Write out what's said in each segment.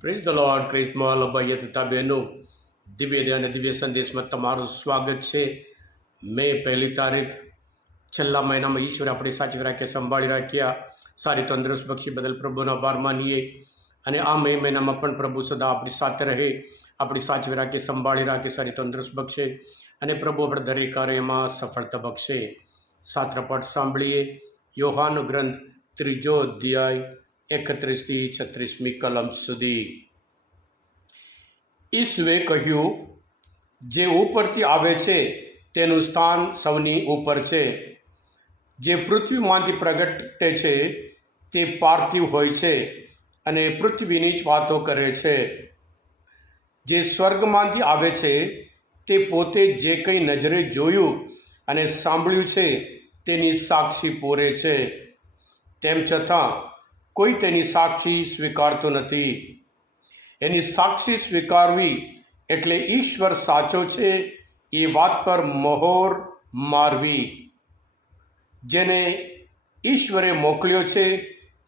Praise the Lord ક્રિસ્મોલ ભાઈ તથા બહેનો દિવ્ય અને દિવ્ય સંદેશમાં તમારું સ્વાગત છે. મે પહેલી તારીખ છેલ્લા મહિનામાં ઈશ્વર આપણે સાચવી રાખ્યા સંભાળી રાખ્યા સારી તંદુરસ્ત બક્ષી બદલ પ્રભુનો આભાર માનીએ. અને આ મે મહિનામાં પણ પ્રભુ સદા આપણી સાથે રહે. આપણી સાચવી રાખે સંભાળી રાખે, સારી તંદુરસ્ત બક્ષે. અને પ્રભુ આપણે દરેક કાર્યમાં સફળતા બક્ષે. સાત્રપટ સાંભળીએ. યોહાનો ગ્રંથ ત્રીજો અધ્યાય. એકત્રીસથી છત્રીસમી કલમ સુધી. ઈસુએ કહ્યું, જે ઉપરથી આવે છે, તેનું સ્થાન સૌની ઉપર છે. જે પૃથ્વીમાંથી પ્રગટે છે, તે પાર્થિવ હોય છે અને પૃથ્વીની જ વાતો કરે છે. જે સ્વર્ગમાંથી આવે છે, તે પોતે જે કંઈ નજરે જોયું અને સાંભળ્યું છે, તેની સાક્ષી પૂરે છે. તેમ છતાં કોઈ તેની સાક્ષી સ્વીકારતું નથી. એની સાક્ષી સ્વીકારવી એટલે ઈશ્વર સાચો છે એ વાત પર મહોર મારવી. જેને ઈશ્વરે મોકલ્યો છે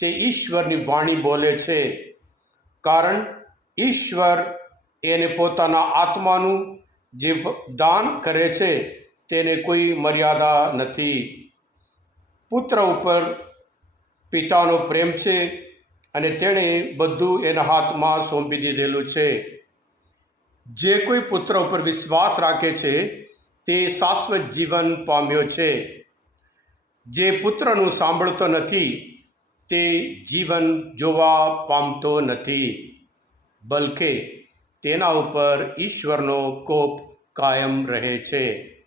તે ઈશ્વરની વાણી બોલે છે. કારણ ઈશ્વર એને પોતાના આત્માનું જે દાન કરે છે તેને કોઈ મર્યાદા નથી. પુત્ર ઉપર પિતાનો પ્રેમ છે અને તેણે બધું એના હાથમાં સોંપી દીધેલું છે. જે કોઈ પુત્ર ઉપર વિશ્વાસ રાખે છે, તે શાશ્વત જીવન પામ્યો છે. જે પુત્રનું સાંભળતો નથી, તે જીવન જોવા પામતો નથી. બલકે તેના ઉપર ઈશ્વરનો કોપ કાયમ રહે છે.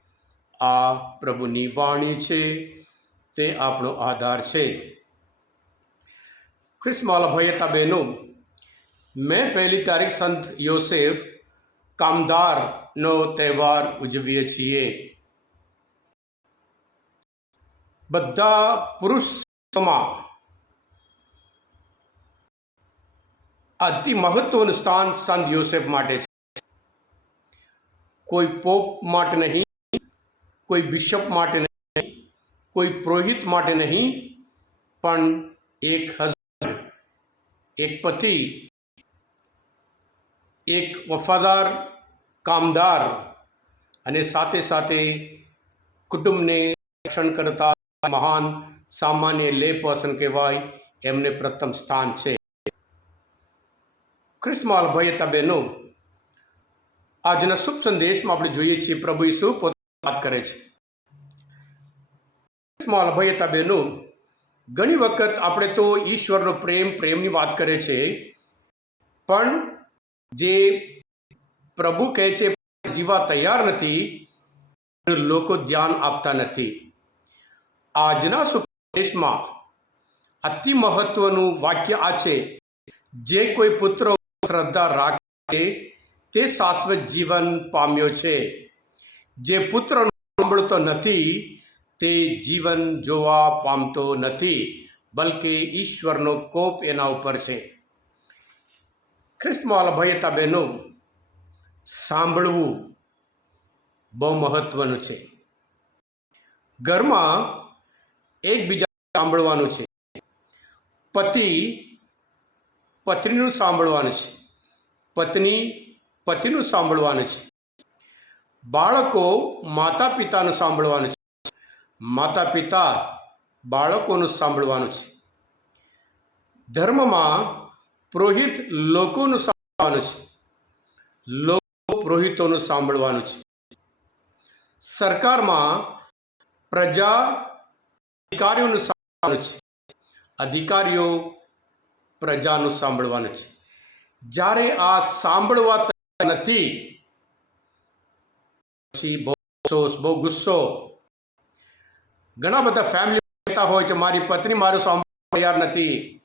આ પ્રભુની વાણી છે, તે આપણો આધાર છે. ક્રિસ્માલ ભયતા બહેનો મેં પહેલી તારીખ સંત યોસેફ કામદારનો તહેવાર ઉજવીએ છીએ બધા પુરુષોમાં અતિ મહત્વનું સ્થાન સંત યોસેફ માટે છે કોઈ પોપ માટે નહીં કોઈ બિશપ માટે નહીં કોઈ પુરોહિત માટે નહીં પણ એક હસબન્ડ એક પતિ, એક વફાદાર, કામદાર અને સાથે સાથે કુટુંબને રક્ષણ કરતા મહાન સામાન્ય લે પર્સન કહેવાય, એમને પ્રથમ સ્થાન છે. ક્રિસ્માલ ભયતા બહેનો આજના શુભ સંદેશમાં આપણે જોઈએ છીએ પ્રભુ ઈસુ પોતે વાત કરે છે. ક્રિસ્માલ ભયતા બહેનો ઘણી વખત આપણે તો ઈશ્વરનો પ્રેમ, પ્રેમની વાત કરે છે, પણ જે પ્રભુ કહે છે જીવા તૈયાર નથી લોકો ધ્યાન આપતા નથી. આજના સુદેશમાં અતિ મહત્વનું વાક્ય આ છે, જે કોઈ પુત્ર શ્રદ્ધા રાખે, તે શાશ્વત જીવન પામ્યો છે. જે પુત્રનું સાંભળતો નથી તે જીવન જોવા પામતો નથી, બલકે ઈશ્વરનો કોપ એના ઉપર છે. ખ્રિસ્તમાલ ભયતા બહેનો, સાંભળવું બહુ મહત્વનું છે. ઘરમાં એકબીજા સાંભળવાનું છે. પતિ પત્નીનું સાંભળવાનું છે. પત્ની પતિનું સાંભળવાનું છે. બાળકો માતા પિતાનું સાંભળવાનું છે. માતા પિતા બાળકોનું સાંભળવાનું છે. ધર્મમાં પુરોહિત લોકોનું સાંભળવાનું છે. લોકો પુરોહિતોનું સાંભળવાનું છે. સરકારમાં પ્રજા અધિકારીઓનું સાંભળવાનું છે. અધિકારીઓ પ્રજાનું સાંભળવાનું છે. જ્યારે આ સાંભળવા નથી, પછી બહુ ગુસ્સો ઘણા બધા ફેમિલી કહેતા હોય છે, મારી પત્ની મારું સાંભળવા તૈયાર નથી.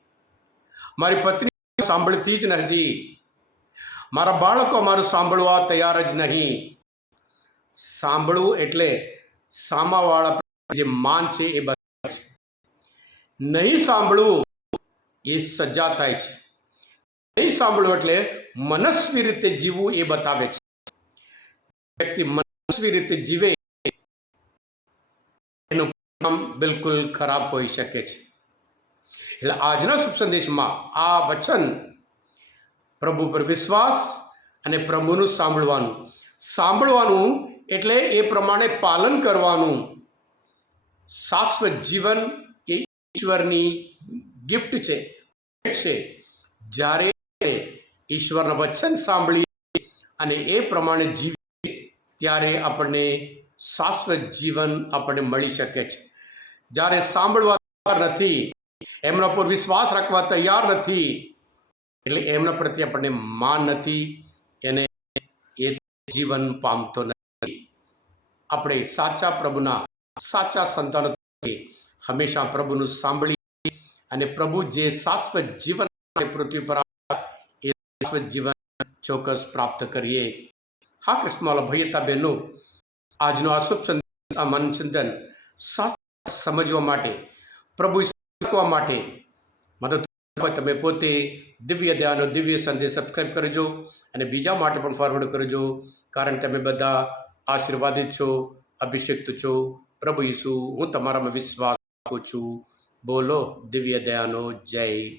મારી પત્ની સાંભળતી જ નથી. મારા બાળકો મારું સાંભળવા તૈયાર જ નહીં. સાંભળવું એટલે સામાવાળા જે માન છે એ બધા છે. નહીં સાંભળવું એ સજા થાય છે. નહીં સાંભળવું એટલે મનસ્વી રીતે જીવવું એ બતાવે છે. વ્યક્તિ મનસ્વી રીતે જીવે એનું પરિણામ બિલકુલ ખરાબ હોઈ શકે છે. એટલે આજના શુભ સંદેશમાં આ વચન પ્રભુ પર વિશ્વાસ અને પ્રભુનું સાંભળવાનું. સાંભળવાનું એટલે એ પ્રમાણે પાલન કરવાનું. શાશ્વત જીવન એ ઈશ્વરની ગિફ્ટ છે. છે. જ્યારે ઈશ્વરના વચન સાંભળીએ અને એ પ્રમાણે જીવીએ, ત્યારે આપણને શાશ્વત જીવન આપણને મળી શકે છે. જ્યારે સાંભળવા નથી, એમના પર વિશ્વાસ રાખવા તૈયાર નથી, એટલે એમના પ્રત્યે આપણને માન નથી, એને એ જીવન પામતો નથી. આપણે સાચા પ્રભુના, સાચા સંતાન હંમેશા પ્રભુનું સાંભળી અને પ્રભુ જે શાશ્વત જીવન પૃથ્વી પર એ શાશ્વત જીવન ચોક્કસ પ્રાપ્ત કરીએ. હા કૃષ્ણવાલા ભૈયતા બહેનો, આજનો આ શુભ મન ચિંતન શાસ્ત્ર સમજવા માટે, પ્રભુ શીખવા માટે મદદ તમે પોતે દિવ્ય દયાનો દિવ્ય સંદેશ સબસ્ક્રાઈબ કરજો અને બીજા માટે પણ ફોરવર્ડ કરજો, કારણ તમે બધા આશીર્વાદિત છો, અભિષિક્ત છો. પ્રભુ ઈસુ, હું તમારામાં વિશ્વાસ રાખું છું. બોલો, દિવ્ય દયાનો જય